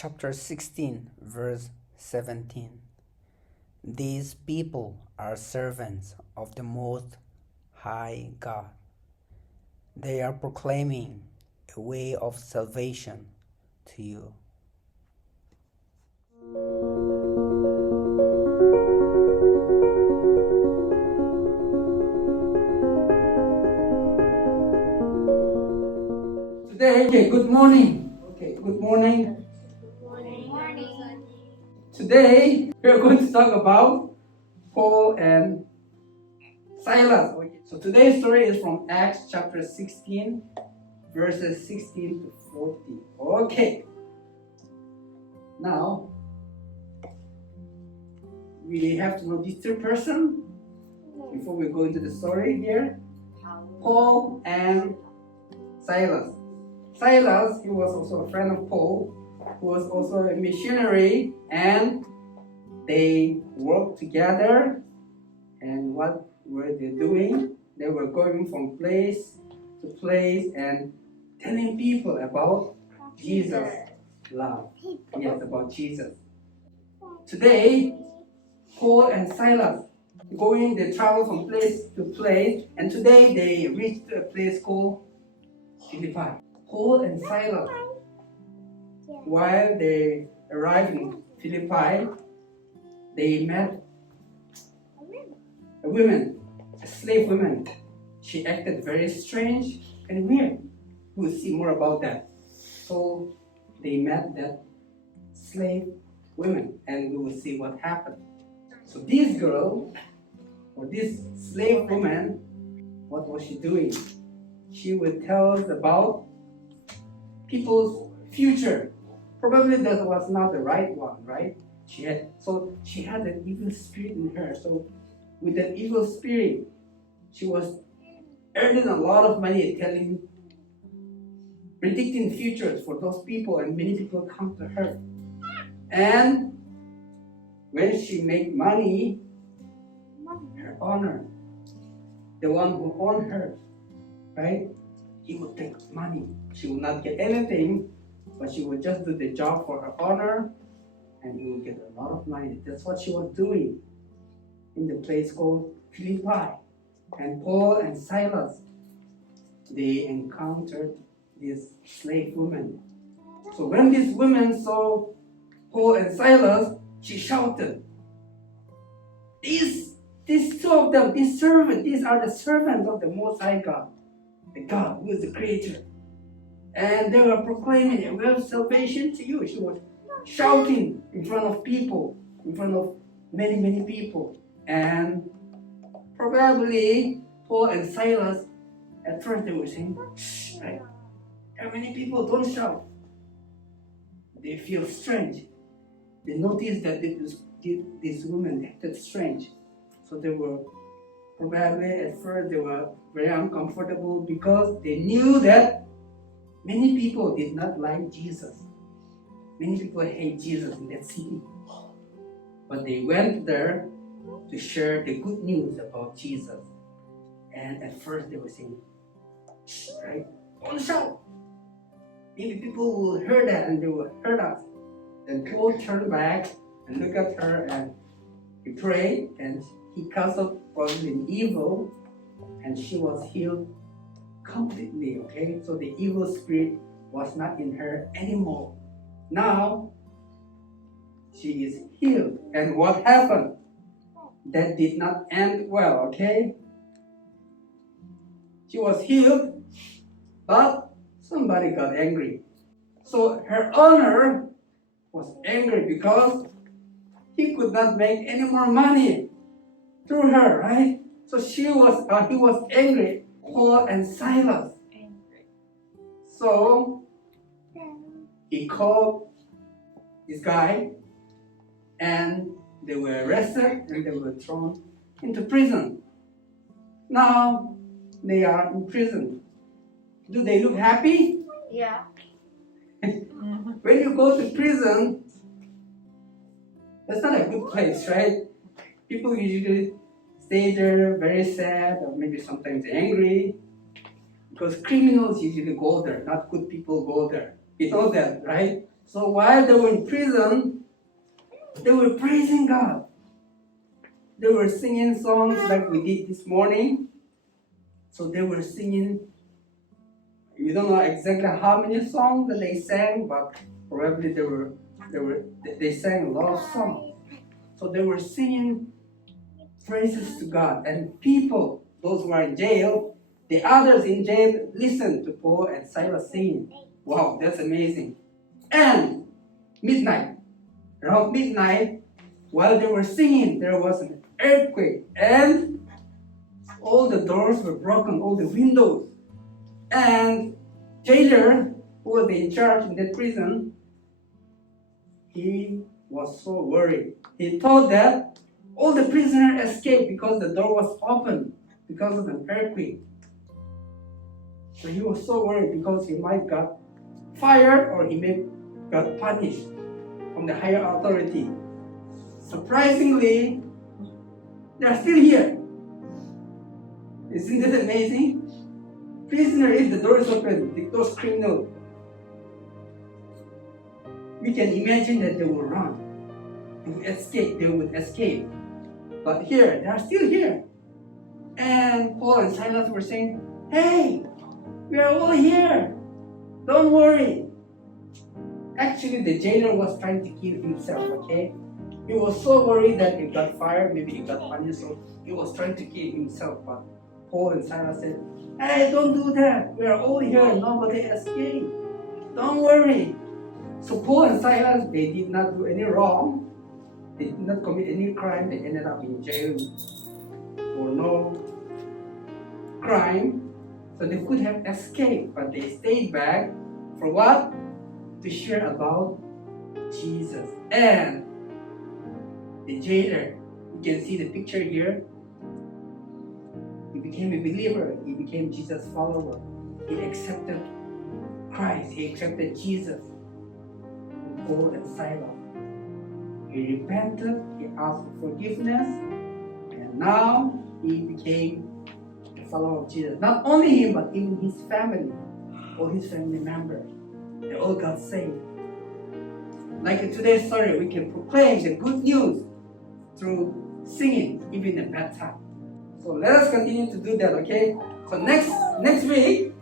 chapter 16, verse 17. These people are servants of the Most High God. They are proclaiming a way of salvation to you. Today, good morning. Good morning. Today, we are going to talk about Paul and Silas. So today's story is from Acts chapter 16, verses 16 to 40. Okay. Now, we have to know these two persons before we go into the story here. Paul and Silas. Silas, he was also a friend of Paul, who was also a missionary, and they worked together. And what were they doing? They were going from place to place and telling people about Jesus' love. Yes, about Jesus. Today, Paul and Silas they travel from place to place, and today they reached a place called Philippi. Paul and Silas, while they arrived in Philippi, they met a slave woman. She acted very strange and weird. We'll see more about that. So they met that slave woman, and we will see what happened. So this girl, or this slave woman, what was she doing? She would tell us about people's future. Probably that was not the right one, right? She had an evil spirit in her. So with that evil spirit, she was earning a lot of money predicting futures for those people, and many people come to her. And when she made money, her owner, the one who owned her, right? He would take money. She would not get anything, but she would just do the job for her owner, and he would get a lot of money. That's what she was doing in the place called Philippi. And Paul and Silas, they encountered this slave woman. So when this woman saw Paul and Silas, she shouted, These two of them, these are the servants of the Most High God, the God who is the Creator. And they were proclaiming a way of salvation to you. She was shouting in front of people, in front of many, many people. And probably Paul and Silas, at first they were saying, shh, right? There are many people, don't shout. They feel strange. They noticed that this woman acted strange. So they were probably at first they were very uncomfortable because they knew that many people did not like Jesus. Many people hate Jesus in that city. But they went there to share the good news about Jesus. And at first they were saying, shh, right? Don't shout. Maybe people will hear that and they will hurt us. Then Paul turned back and looked at her, and he prayed, and he cast out probably an evil, and she was healed completely, okay? So the evil spirit was not in her anymore. Now, she is healed. And what happened? That did not end well, okay? She was healed, but somebody got angry. So her owner was angry because he could not make any more money through her, right? So he was angry. Paul and Silas. So he called this guy, and they were arrested and they were thrown into prison. Now they are in prison. Do they look happy? Yeah. When you go to prison, that's not a good place, right? People usually stay there very sad, or maybe sometimes angry, because criminals usually go there, not good people go there. You know that, right? So while they were in prison, they were praising God. They were singing songs like we did this morning. So they were singing, you don't know exactly how many songs that they sang, but probably they sang a lot of songs. So they were singing praises to God. And people, those who are in jail, the others in jail listened to Paul and Silas singing. Wow, that's amazing. And midnight, around midnight, while they were singing, there was an earthquake, and all the doors were broken, all the windows. And jailer, who was in charge in that prison, he was so worried. He thought that all the prisoners escaped because the door was open because of an earthquake. So he was so worried because he might got fired or he may got punished from the higher authority. Surprisingly, they are still here. Isn't that amazing? Prisoner, if the door is open, those criminals, we can imagine that they will run. They will escape. They would escape. But here, they are still here. And Paul and Silas were saying, "Hey, we are all here. Don't worry." Actually, the jailer was trying to kill himself, okay? He was so worried that he got fired, maybe he got punished, so he was trying to kill himself. But Paul and Silas said, "Hey, don't do that. We are all here. Nobody escaped. Don't worry." So Paul and Silas, they did not do any wrong. They did not commit any crime. They ended up in jail for no crime. So they could have escaped, but they stayed back for what? To share about Jesus. And the jailer, you can see the picture here. He became a believer. He became Jesus' follower. He accepted Christ. He accepted Jesus. Paul and Silas. He repented. He asked for forgiveness. And now he became a follower of Jesus. Not only him, but even his family. All his family members. They all got saved. Like in today's story, we can proclaim the good news through singing, even in bad time. So let us continue to do that, okay? So next week,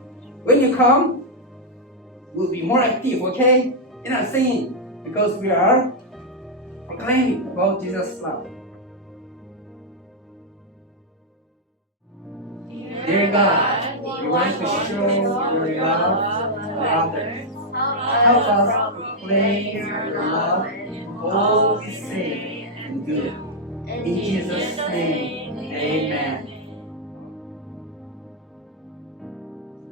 when you come, we'll be more active, okay? In our singing, because we are proclaiming about Jesus' love. Dear God, we want to show your love to others. Help us proclaim your love in all we say and do. In Jesus' name, amen.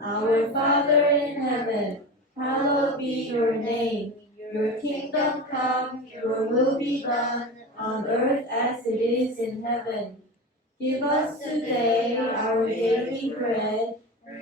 Our Father in heaven, hallowed be your name. Your kingdom come, your will be done, on earth as it is in heaven. Give us today our daily bread.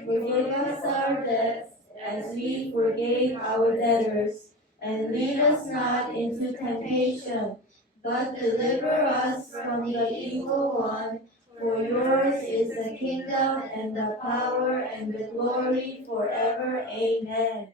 Forgive us our debts, as we forgave our debtors. And lead us not into temptation, but deliver us from the evil one. For yours is the kingdom and the power and the glory forever. Amen.